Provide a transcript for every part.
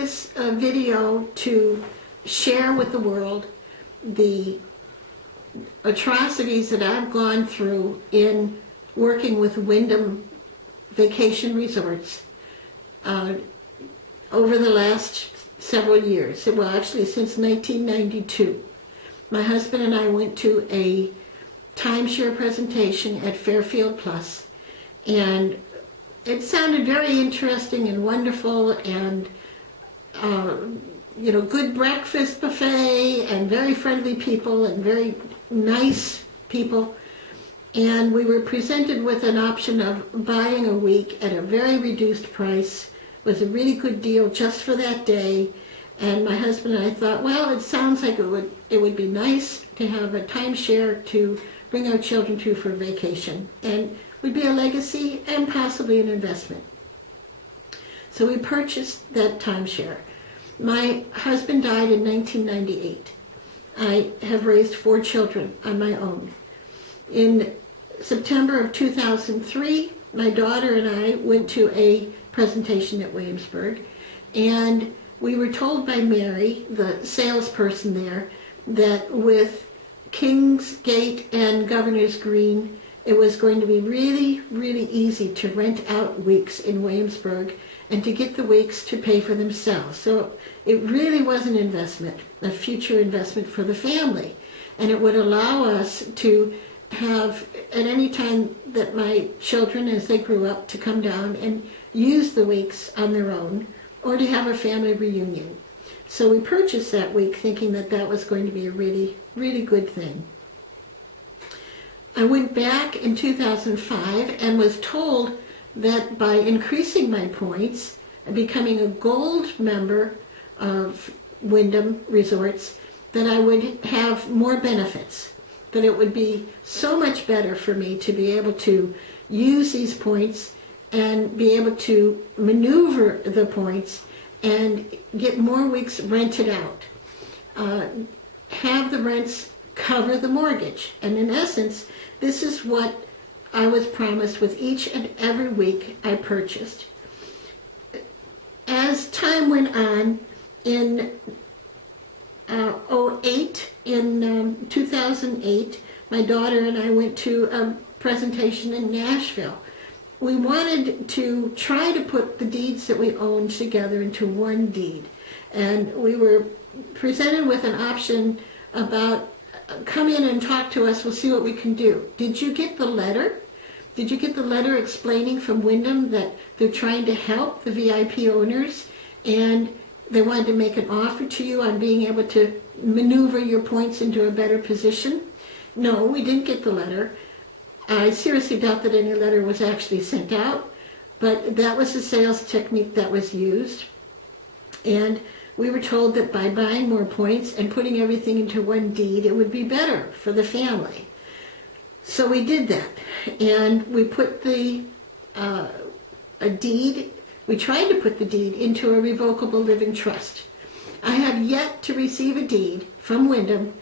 this video to share with the world the atrocities that I've gone through in working with Wyndham vacation resorts over the last several years. Well, actually since 1992. My husband and I went to a timeshare presentation at Fairfield Plus, and it sounded very interesting and wonderful, and good breakfast buffet and very friendly people and very nice people. And we were presented with an option of buying a week at a very reduced price. It was a really good deal just for that day. And my husband and I thought, well, it sounds like it would be nice to have a timeshare to bring our children to for vacation, and would be a legacy and possibly an investment. So we purchased that timeshare. My husband died in 1998. I have raised 4 children on my own. In September of 2003, my daughter and I went to a presentation at Williamsburg, and we were told by Mary, the salesperson there, that with Kingsgate and Governor's Green, it was going to be really, really easy to rent out weeks in Williamsburg and to get the weeks to pay for themselves. So it really was an investment, a future investment for the family. And it would allow us to have, at any time that my children, as they grew up, to come down and use the weeks on their own, or to have a family reunion. So we purchased that week thinking that that was going to be a really, really good thing. I went back in 2005 and was told that by increasing my points and becoming a gold member of Wyndham Resorts, that I would have more benefits, that it would be so much better for me to be able to use these points and be able to maneuver the points and get more weeks rented out. Have the rents cover the mortgage. And in essence, this is what I was promised with each and every week I purchased. As time went on, in 2008, my daughter and I went to a presentation in Nashville. We wanted to try to put the deeds that we owned together into one deed. And we were presented with an option about, come in and talk to us, we'll see what we can do. Did you get the letter? Did you get the letter explaining from Wyndham that they're trying to help the VIP owners and they wanted to make an offer to you on being able to maneuver your points into a better position? No, we didn't get the letter. I seriously doubt that any letter was actually sent out, but that was the sales technique that was used. And we were told that by buying more points and putting everything into one deed, it would be better for the family. So we did that, and we put a deed, we tried to put the deed into a revocable living trust. I have yet to receive a deed from Wyndham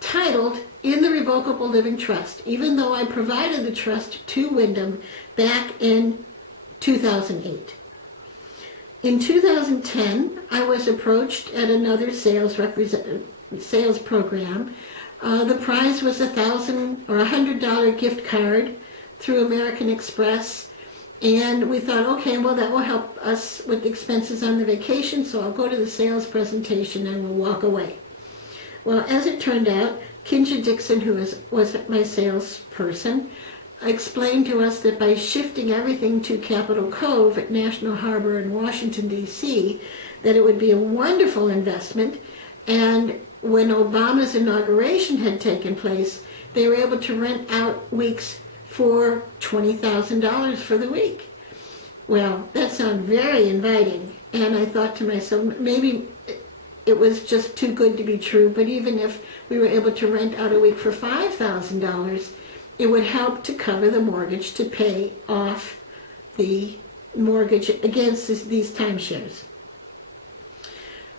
titled in the revocable living trust, even though I provided the trust to Wyndham back in 2008. In 2010, I was approached at another sales program. The prize was $1,000 or $100 gift card through American Express, and we thought, okay, well, that will help us with the expenses on the vacation, so I'll go to the sales presentation and we'll walk away. Well, as it turned out, Kinja Dixon, who was my salesperson, explained to us that by shifting everything to Capitol Cove at National Harbor in Washington, D.C., that it would be a wonderful investment. And when Obama's inauguration had taken place, they were able to rent out weeks for $20,000 for the week. Well, that sounded very inviting. And I thought to myself, maybe it was just too good to be true, but even if we were able to rent out a week for $5,000, it would help to cover the mortgage to pay off the mortgage against these timeshares.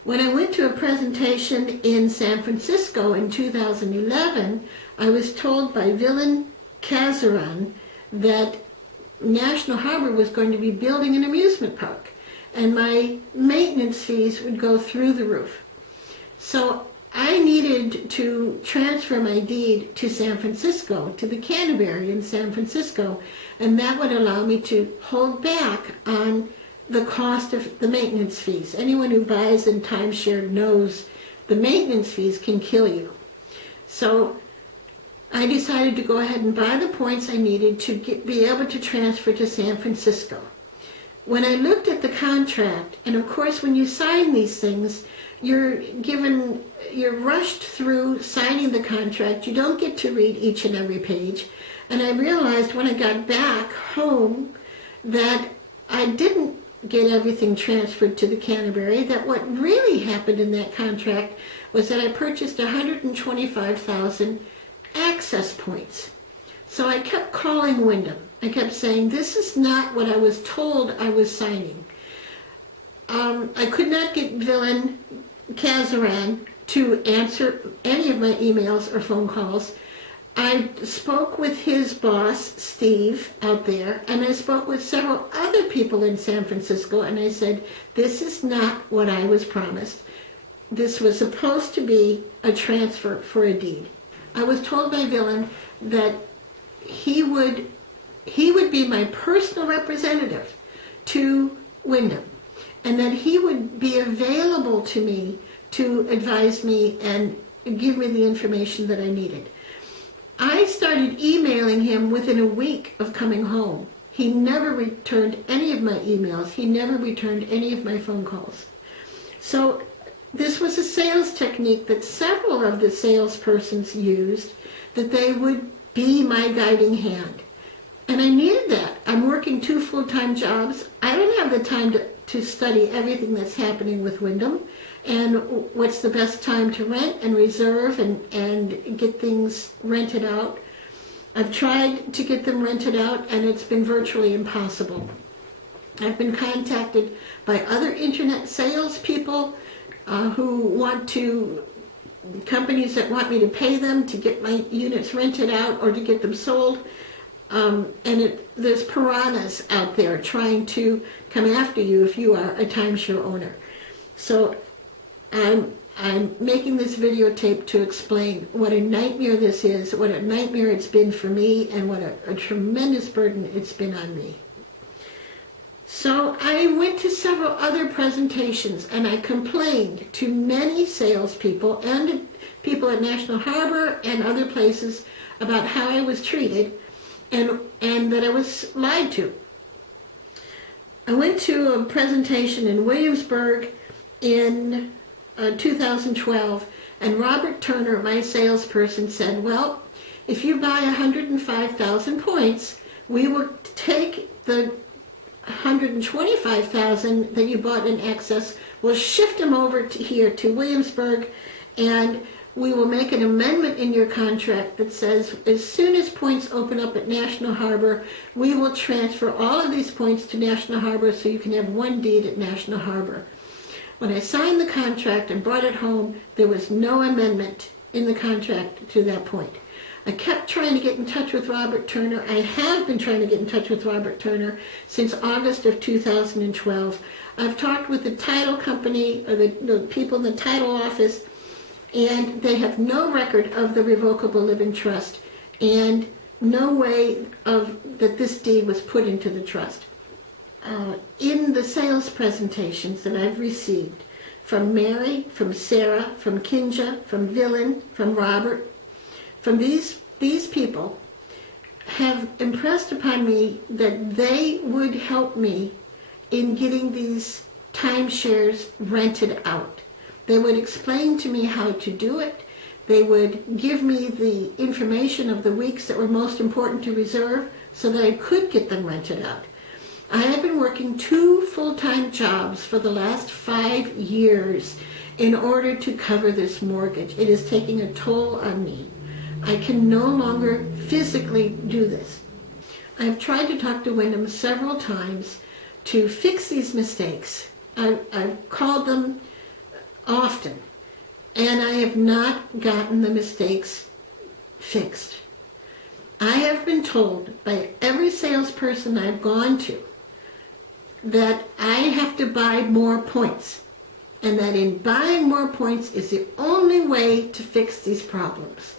When I went to a presentation in San Francisco in 2011, I was told by Villain Kazaran that National Harbor was going to be building an amusement park. and my maintenance fees would go through the roof. So I needed to transfer my deed to San Francisco, to the Canterbury in San Francisco, and that would allow me to hold back on the cost of the maintenance fees. Anyone who buys in timeshare knows the maintenance fees can kill you. So I decided to go ahead and buy the points I needed to be able to transfer to San Francisco. When I looked at the contract, and of course when you sign these things, you're rushed through signing the contract. You don't get to read each and every page. And I realized when I got back home that I didn't get everything transferred to the Canterbury, that what really happened in that contract was that I purchased 125,000 access points. So I kept calling Wyndham. I kept saying, this is not what I was told I was signing. I could not get Villain Kazaran to answer any of my emails or phone calls. I spoke with his boss, Steve, out there, and I spoke with several other people in San Francisco, and I said, this is not what I was promised. This was supposed to be a transfer for a deed. I was told by Villain that he would be my personal representative to Wyndham, and that he would be available to me to advise me and give me the information that I needed. I started emailing him within a week of coming home. He never returned any of my emails. He never returned any of my phone calls. So this was a sales technique that several of the salespersons used, that they would be my guiding hand. And I needed that. I'm working 2 full-time jobs. I don't have the time to study everything that's happening with Wyndham and what's the best time to rent and reserve and get things rented out. I've tried to get them rented out, and it's been virtually impossible. I've been contacted by other internet salespeople companies that want me to pay them to get my units rented out or to get them sold. There's piranhas out there trying to come after you if you are a timeshare owner. So I'm making this videotape to explain what a nightmare this is, what a nightmare it's been for me, and what a tremendous burden it's been on me. So I went to several other presentations, and I complained to many salespeople and people at National Harbor and other places about how I was treated and that I was lied to. I went to a presentation in Williamsburg in 2012, and Robert Turner, my salesperson, said, well, if you buy 105,000 points, we will take the 125,000 that you bought in excess, we'll shift them over to here to Williamsburg, and we will make an amendment in your contract that says as soon as points open up at National Harbor, we will transfer all of these points to National Harbor so you can have one deed at National Harbor. When I signed the contract and brought it home, there was no amendment in the contract to that point. I kept trying to get in touch with Robert Turner. I have been trying to get in touch with Robert Turner since August of 2012. I've talked with the title company, or the people in the title office, and they have no record of the revocable living trust and no way that this deed was put into the trust. In the sales presentations that I've received from Mary, from Sarah, from Kinja, from Villain, from Robert, from these people have impressed upon me that they would help me in getting these timeshares rented out. They would explain to me how to do it. They would give me the information of the weeks that were most important to reserve so that I could get them rented out. I have been working 2 full-time jobs for the last 5 years in order to cover this mortgage. It is taking a toll on me. I can no longer physically do this. I've tried to talk to Wyndham several times to fix these mistakes. I've called them often, and I have not gotten the mistakes fixed. I have been told by every salesperson I've gone to that I have to buy more points, and that in buying more points is the only way to fix these problems.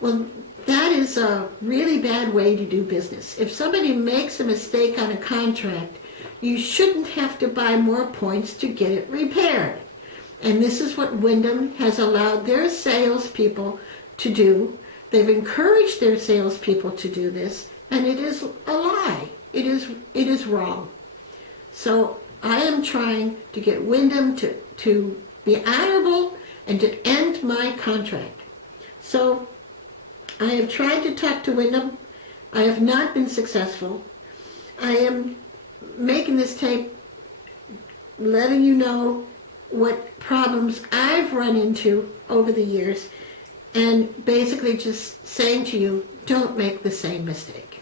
Well, that is a really bad way to do business. If somebody makes a mistake on a contract, you shouldn't have to buy more points to get it repaired. And this is what Wyndham has allowed their salespeople to do. They've encouraged their salespeople to do this, and it is a lie. It is wrong. So I am trying to get Wyndham to be honorable and to end my contract. So I have tried to talk to Wyndham. I have not been successful. I am making this tape letting you know what problems I've run into over the years, and basically just saying to you, don't make the same mistake.